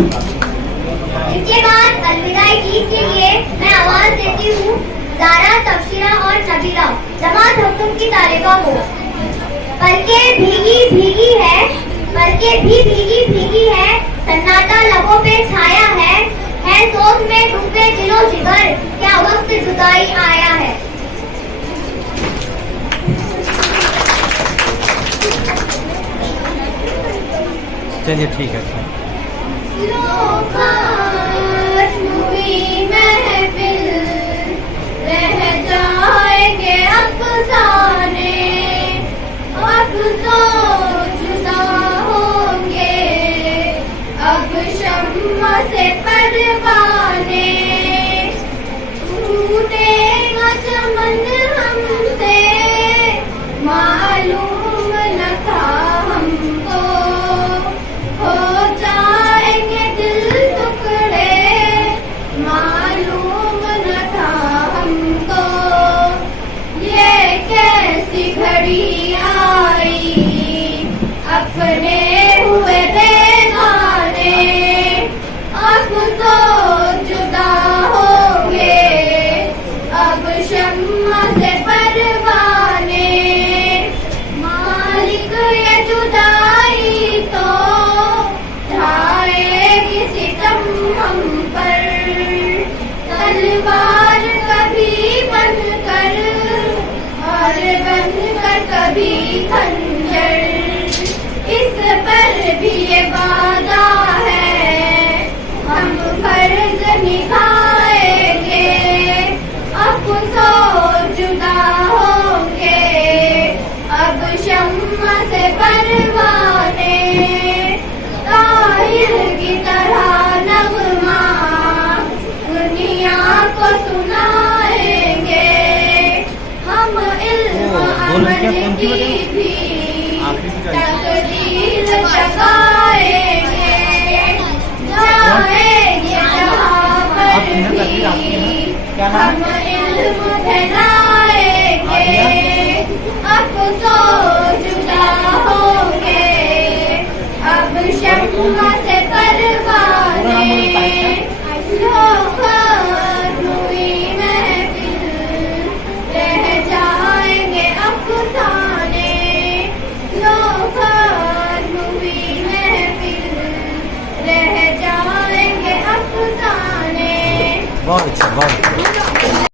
इसके बाद अलविदाई गीत के लिए मैं आवाज देती हूँ ज़ारा, तबशीरा और नबीला जमात हुक्म की तालिबा को। पलकें भीगी भीगी है, पलकें भी भीगी भीगी है, सन्नाटा लबों पे छाया है सोच में डूबे दिलो जिगर, क्या वक्त जुदाई आया है। चलिए ठीक है। रह जाएंगे अफसाने, अब तो जुदा होंगे, अब शम्मा से परवाने, टूटेगा चमन हमसे, मालूम न था हमको, हो जाएंगे दिल टुकड़े, मालूम न था हमको, ये कैसी घड़ी आई, अपने हुए बेगाने, अब तो जुदा होंगे, अब शम्मा से परवाने, मालिक ये जुदाई तो ढाएगी सितम हम पर, तलवार कभी बनकर और बनकर कभी खंजर, इस पर भी ये वादा है हम फर्ज निभाएंगे, अब तो जुदा होंगे, अब शम्मा से परवाने, ताहिर की तरह नगमा दुनिया को सुनाएंगे, हम इल्म अमल की भी तकदीर जगाएंगे, जाएंगे जहाँ पर भी हम इल्म फैलाएंगे, अब तो जुदा होंगे, अब शम्मा से परवाने, हुई महफिल, रह जाएंगे अफसाने, हुई महफिल, रह जाएंगे अफसाने। बहुत अच्छा, बहुत अच्छा।